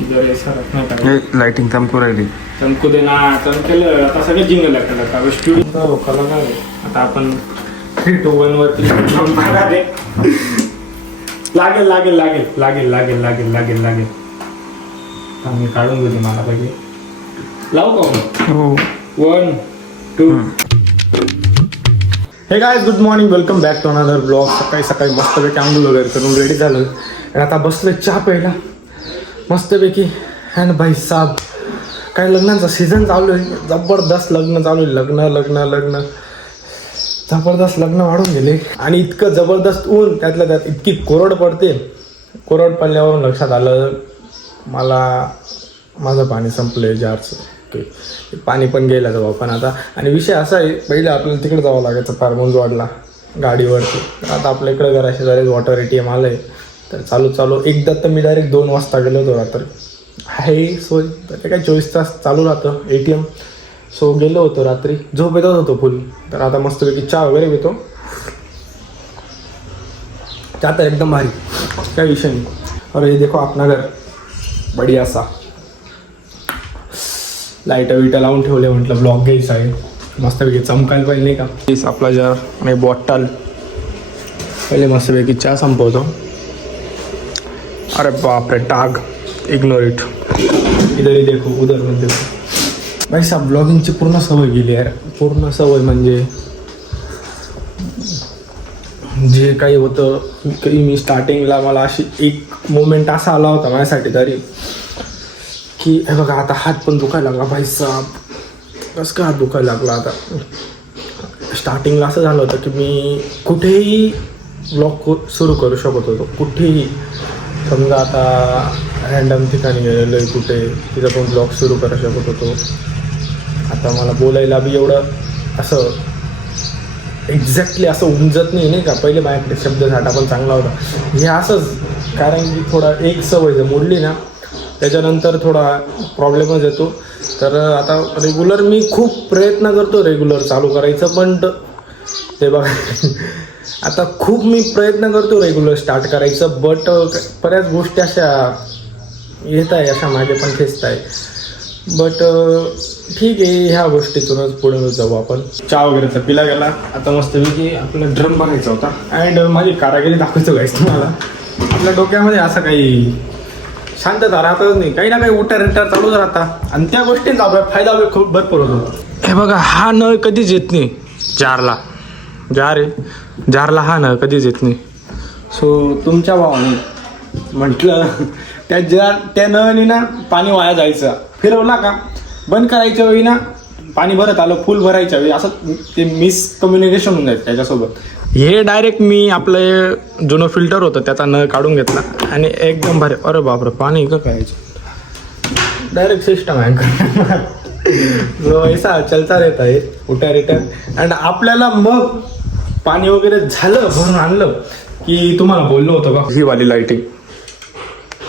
जर सरत नाही का लाइटिंग चमकू राहिली. चमकू दे ना, चमकेलं आता सगळं जिंगल लागतं का स्टुडिओ कला काय आता आपण 3, 2, 1 वरती लागेल लागेल लागेल लागेल लागेल लागेल लागेल लागेल. आम्ही काढून घेते मला पाहिजे. लावू का? हो. 1, 2. Hey guys, good morning, welcome back to another blog. सकाळी सकाळी मस्तपैकी आंघोळ वगैरे करून रेडी झालो आणि आता बसलो चहा प्यायला मस्तपैकी. अँड भाई साहब, काय लग्नाचा सीझन चालू आहे, जबरदस्त लग्न चालू आहे. लग्न जबरदस्त लग्न वाढून गेले आणि इतकं जबरदस्त ऊन, त्यातल्या त्यात इतकी कोरड पडते. कोरड पडल्यावरून लक्षात आलं मला माझं पाणी संपलं जारचं. ओके, पाणी पण गेलं जाऊ आपण आता. आणि विषय असा आहे, पहिलं आपल्याला तिकडे जावं लागायचं पारगुंजवाडला गाडीवरती. तर आता आपल्या इकडे घराशी झाले वॉटर ATM आलं आहे. तर चालू एकदा तर मी डायरेक्ट 2 वाजता गेलो होतो रात्री. आहे सोय तर ते काय 24 तास चालू राहतं ATM. सो गेलो होतो रात्री, झोप येतच होतो फुल. तर आता मस्तपैकी चहा वगैरे घेतो. चहा तर एकदम भारी, काय विषय नाही. अरे ये देखो अपना घर बढिया सा. लाईट लावून ठेवले, म्हटलं ब्लॉग घ्यायचा आहे मस्तपैकी, चमकायला पाहिजे नाही का. आपला जार आणि बॉटल पहिले मस्तपैकी चहा संपवतो. अरे बापरे, टाग, इग्नोर इट. इधर देखो उधर पण देखो. भाई साहब, ब्लॉगिंगची पूर्ण सवय गेली यार. पूर्ण सवय म्हणजे जे काही होतं की मी स्टार्टिंगला मला अशी एक मोमेंट असा आला होता माझ्यासाठी तरी की हे बघा आता हात पण दुखायला लागला. भाई साहब, कसं काय हात दुखायला लागला आता. स्टार्टिंगला असं झालं होतं की मी कुठेही ब्लॉग सुरू करू शकत होतो, कुठेही. समजा आता रँडम ठिकाणी गेलेलो आहे कुठे, तिथं पण ब्लॉग सुरू करू शकत होतो. आता मला बोलायला बी एवढं असं एक्झॅक्टली असं उमजत नाही का. पहिले माझ्याकडे शब्दसाठा पण चांगला होता. हे असंच, कारण की थोडा एक सवय जर मोडली ना त्याच्यानंतर थोडा प्रॉब्लेमच येतो. तर आता रेग्युलर मी खूप प्रयत्न करतो रेग्युलर चालू करायचं, पण ते बघा आता खूप मी प्रयत्न करतो रेग्युलर स्टार्ट करायचं, बट बऱ्याच गोष्टी अशा येत आहे, अशा मागे पण खेचत आहे. बट ठीक आहे, ह्या गोष्टीतूनच पुढे जाऊ आपण. चहा वगैरे तर पिला गेला. आता मस्तपैकी आपला ड्रम बघायचा होता. अँड माझी कारागिरी दाखवायचं गायचं तुम्हाला. आपल्या डोक्यामध्ये असं काही शांतता राहतच नाही, काही ना काही उठार चालूच राहतात आणि त्या गोष्टींचा आपला फायदा खूप भरपूर होतो. हे बघा, हा नळ कधीच येत नाही जारला हा नळ कधीच येत नाही. सो तुमच्या भावाने म्हटलं त्या नळाने ना पाणी वाया जायचं, फिरवला का बंद करायच्या वेळी ना पाणी भरत आलं, फुल भरायच्या वेळी असं ते मिसकम्युनिकेशन होऊन जायचं त्याच्यासोबत. हे डायरेक्ट मी आपलं जुनं फिल्टर होतं त्याचा नळ काढून घेतला आणि एकदम भारी. अरे बापरे, पाणी का करायचं डायरेक्ट सिस्टम आहे जो ऐसा चलता रहता है उठा रिटर्न. अँड आपल्याला मग पाणी वगैरे झालं, भरून आणलं की तुम्हाला बोललो होतं का, ही वाली लाईटिंग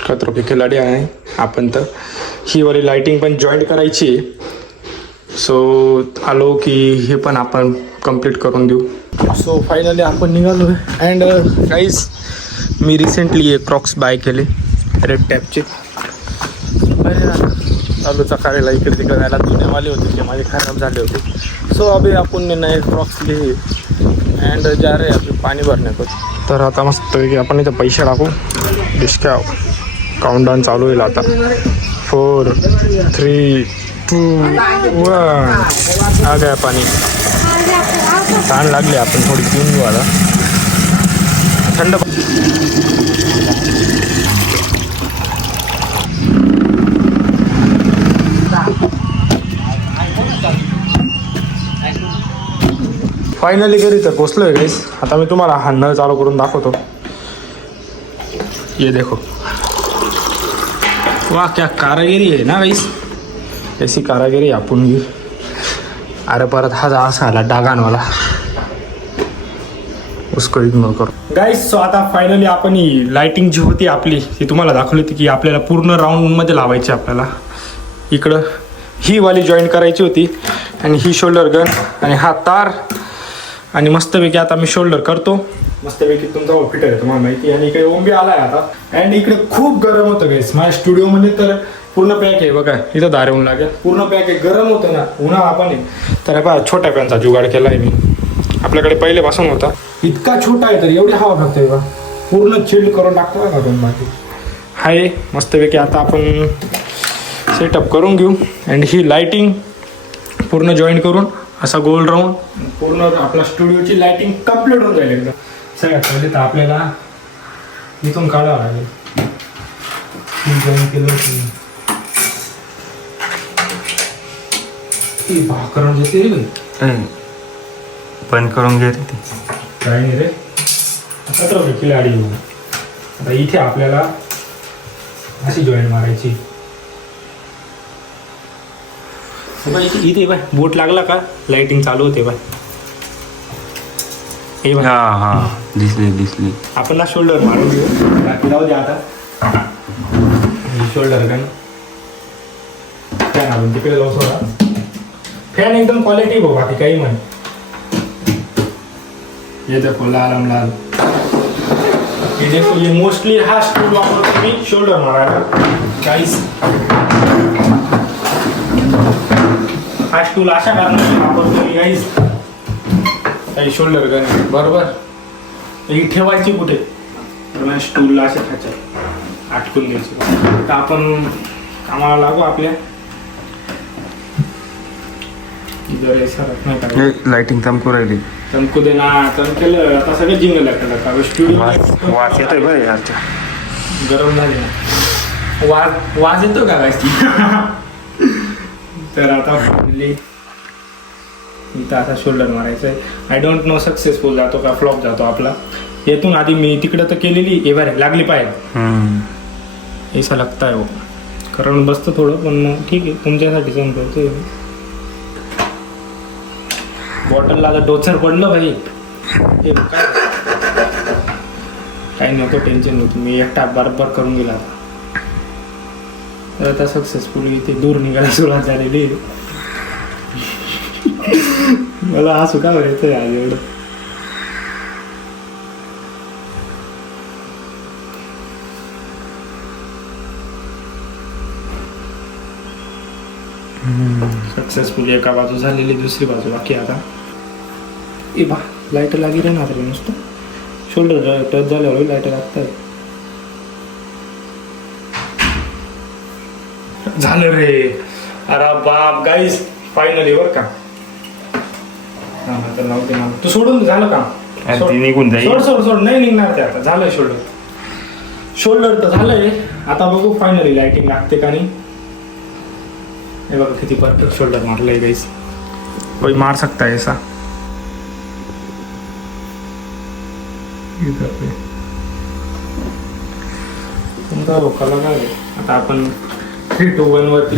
खतरो के खिलाडी आहे आपण. तर ही वाली लाईटिंग पण जॉईंट करायची. सो आलो की हे पण आपण कंप्लीट करून देऊ. सो फायनली आपण निघालो आहे. अँड गाईज, मी रिसेंटली एक क्रॉक्स बाय केले रेड टॅपचे. चालूचा कारेला इकडे तिकडे जायला धुण्यावाले होते, ते माझे खराब झाले होते. सो अभि आपण नए क्रॉक्स लिए अँड जा रहे अभी पाणी भरण्यात. तर आता मस्त आपण इथं पैसे टाकू. डिस्काउंट काउंटडाऊन चालू होईल आता. 4, 3, 2, 1 आ गया पाणी. तहान लागली, आपण थोडी पिऊन घेऊ आता थंड. फायनली घरी तर पोचलोय गाईस. आता मी तुम्हाला हा नळ चालू करून दाखवतो. ये देखो, वाह क्या कारागिरी आहे ना गाईस, ऐसी कारागिरी आपण घे. अरे परत हा असा आला डागांवाला, उसको इग्नोर करो गाईस. सो आता फायनली आपण ही लाइटिंग जी होती आपली ती तुम्हाला दाखवली होती की आपल्याला पूर्ण राऊंडमध्ये लावायची. आपल्याला इकडं ही वाली जॉईंट करायची होती आणि ही शोल्डर गन आणि हा तार. आणि मस्तपैकी आता मी शोल्डर करतो मस्तपैकी तुमचा फिटर आहे तुम्हाला माहिती. आणि इकडे ओम बी आलाय आता. अँड इकडे खूप गरम होतं गाईस माझ्या स्टुडिओमध्ये. तर पूर्ण पॅक आहे बघा, इथं दारे ऊन लागेल, पूर्ण पॅक आहे, गरम होतं ना, उन्हाळा पण आहे. तर बघा छोट्या फॅनचा जुगाड केला आहे मी, आपल्याकडे पहिलेपासून होता. इतका छोटा आहे तर एवढी हवा लागते बघा, पूर्ण चिल्ड करून टाकतो बघा दोन बाकी आहे मस्तपैकी. आता आपण सेटअप करून घेऊ. अँड ही लाईटिंग पूर्ण जॉईन करून असा गोल राऊंड पूर्ण आपला स्टुडिओची लाईटिंग कम्प्लीट होऊन जाईल एकदम. सगळ्यात पहिले तर आपल्याला इथून काढावं लागेल. जॉईन केलं की भाकरण घेते रे बाई, बंद करून घे रे ते. काय नाही रे, 17 किलो आडी घेऊ. आता इथे आपल्याला अशी जॉईंट मारायची. इथे बाय बोट लागला का लाइटिंग चालू होते बाय. हे बघ, हा हा दिसली. आपण ना शोल्डर मारून घेऊ, बाकी जाऊ दे आता. शोल्डर गन फॅन आपण तिकडे जाऊ थोडा. फॅन एकदम क्वालिटी बघ, बाकी काही म्हण. ये देखो लाल लाल, ये देखो, ये मोस्टली हा स्टूल वापरतो मी शोल्डर मारायला गाईस. हा स्टूल अशा कारणाने वापरतो मी गाईस, काही शोल्डर गन बरोबर. ही ठेवायची कुठे, स्टूलला असे खायच्या आटकून घ्यायची. तर आपण कामाला लागू आपल्या. जर सरत नाही का लाइटिंग चमकू राहिली. चमकू दे ना, चमकेलं आता सगळं जिंगल लागतं. स्टुडिओ वास येतोय बरं यार, गरम झाले ना, वाज येतो का गाईस. तर आता फायनली इथं आता शोल्डर मारायचं आहे. आय डोंट नो सक्सेसफुल जातो का फ्लॉप जातो आपला. येथून आधी मी तिकडं तर केलेली, हे बरं लागली पाहिजे ऐसा लगता है वो. कारण बसतं थोडं, पण मग ठीक आहे तुमच्यासाठी समजतो. बॉटलला आता डोचर पडलं भाई. हे काय काही नव्हतं, टेन्शन नव्हतं, मी एकटा बरोबर करून गेला. तर आता सक्सेसफुली इथे दूर निघायला सुरुवात झालेली. मला हसू का व्हायचं आज एवढं. सक्सेसफुली एका बाजू झालेली, दुसरी बाजू बाकी. आता ए बा लाईट लागी रे ना रे, नुसतं शोल्डर टच झाल्यावर लाईट लागतात. झालं रे, अरे बाप गाईस फायनली बर का. तर नव्हते ना, तू सोडून झालं का, निघून जाईल. सोड नाही निघणार ते. आता झालंय शोल्डर तर झालंय. आता बघू फायनली लाइटिंग लागते का नाही. हे बघा किती परफेक्ट शोल्डर मारलंय गाईस, कोई मार सकता है ऐसा. तुमचा रोकाला काय आता आपण 3, 2, 1 वरती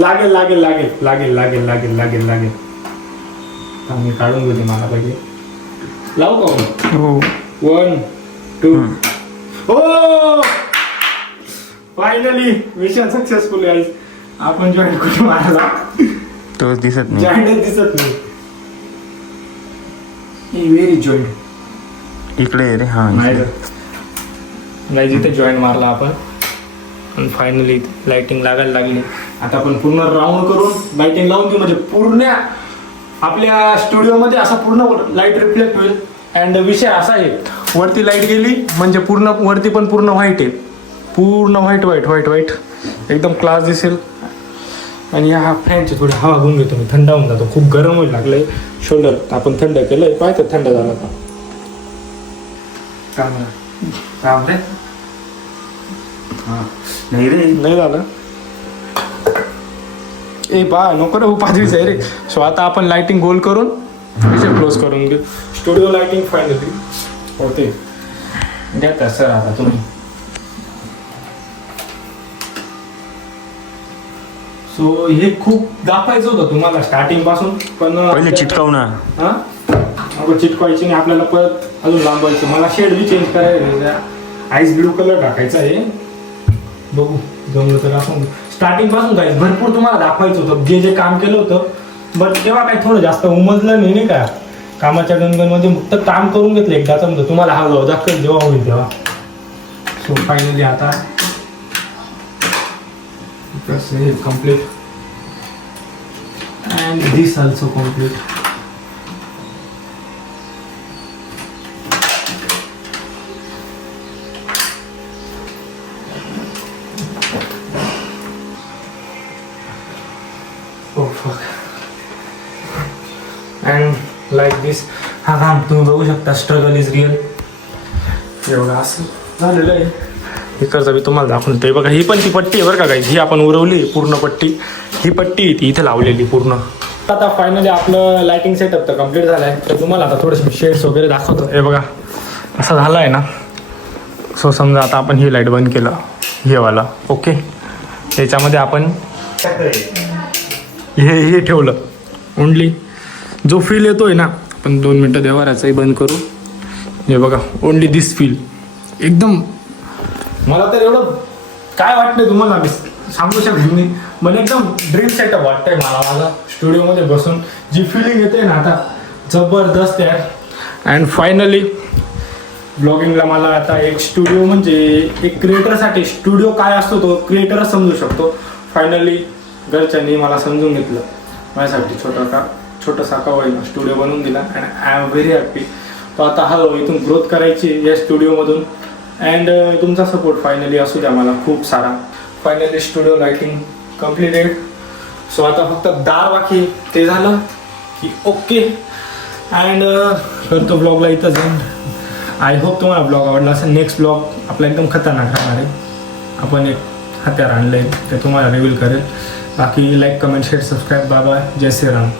लागेल लागेल लागेल लागेल लागेल लागेल लागेल लागेल. मी काढून घेते मला पाहिजे. लावू का हो. 1, 2. हो फायनली मिशन सक्सेसफुल गाईस. आपण जॉईन कुठे मारला तोच दिसत नाही, जॉईंट दिसत नाही. व्हेरी जॉईंट इकडे रे. हा नाही जिथे जॉईंट मारला आपण. आणि फायनली लाइटिंग लागायला लागली. आता आपण पूर्ण राऊंड करून लाइटिंग लावून देऊ, म्हणजे पूर्ण आपल्या स्टुडिओमध्ये असा पूर्ण लाईट रिफ्लेक्ट होईल. अँड विषय असा आहे, वरती लाईट गेली म्हणजे पूर्ण वरती पण पूर्ण व्हाईट आहे, पूर्ण व्हाईट व्हाईट व्हाईट व्हाईट एकदम क्लास दिसेल. आणि ह्या फॅनची थोडी हवा घेऊन घेतो मी, थंड होऊन जातो. खूप गरम होईल लागलंय शोल्डर. आपण थंड केलंय पाहिजे, थंड झाला का काम रे. नाही रे, नाही झालं. ए बा नको रे, 5 आहे रे. सो आता आपण लाइटिंग गोल करून विषय क्लोज करून घेऊ. स्टुडिओ लाइटिंग फायनली होते. द्या सर आता तुम्ही. सो हे खूप दाखवायचं होतं तुम्हाला स्टार्टिंग पासून, पण पहिले चिटकाव ना. हा चिटकवायची नाही आपल्याला, परत अजून लांबायचं. मला शेड बी चेंज करायचं, आईस ब्लू कलर टाकायचा आहे. बघू जमलं तर आपण स्टार्टिंग पासून काही भरपूर तुम्हाला दाखवायचं होतं जे जे काम केलं होतं. बट तेव्हा काही थोडं जास्त उमजलं नाही का. कामाच्या गणगणमध्ये फक्त काम करून घेतलं एकदाच, म्हणजे तुम्हाला हा व्लॉग दाखवेल जेव्हा होईल तेव्हा. सो फायनली आता हे complete and this also complete. And like this. हा काम तुम्ही बघू शकता, स्ट्रगल इज रिअल. एवढं असं झालेलं आहे. इकडचं मी तुम्हाला दाखवून ते बघा, ही पण ती पट्टी आहे बरं का काही, ही आपण उरवली पूर्ण पट्टी. ही पट्टी आहे ती इथे लावलेली पूर्ण. आता फायनली आपलं लायटिंग सेटअप तर कम्प्लीट झालं आहे. तर तुम्हाला आता थोडेसे शेड्स वगैरे दाखवतो. हे बघा असं झालं आहे ना. सो समजा आता आपण ही लाईट बंद केलं, हे वाला ओके, त्याच्यामध्ये आपण हे ठेवलं. ओनली जो फील येतोय ना, आपण 2 मिनटं देवाराचंही बंद करू. हे बघा ओनली दिस फील एकदम. मला तर एवढं काय वाटतंय तुम्हाला मी सांगू शकतो मी, मला एकदम ड्रीम सेटअप वाटतंय मला. माझा स्टुडिओमध्ये बसून जी फिलिंग येते ना आता, जबरदस्त आहे. अँड फायनली ब्लॉगिंगला मला आता एक स्टुडिओ, म्हणजे एक क्रिएटरसाठी स्टुडिओ काय असतो तो क्रिएटरच समजू शकतो. फायनली घरच्यांनी मला समजून घेतलं, माझ्यासाठी छोटासा का होईना स्टुडिओ बनवून दिला. And I am very happy. तो आता हळूहळू इथून ग्रोथ करायची या स्टुडिओमधून. अँड तुमचा सपोर्ट फायनली असू द्या मला खूप सारा. Finally studio lighting completed. So आता फक्त दार बाकी, ते झालं की ओके. अँड करतो ब्लॉगला इथंच एंड. आय होप तुम्हाला ब्लॉग आवडला असेल. नेक्स्ट ब्लॉग आपला एकदम खतरनाक राहणार आहे. आपण एक हत्यार आणलं आहे ते तुम्हाला रिव्हील करेल. बाकी like, comment, share, subscribe. Bye bye. जय श्रीराम.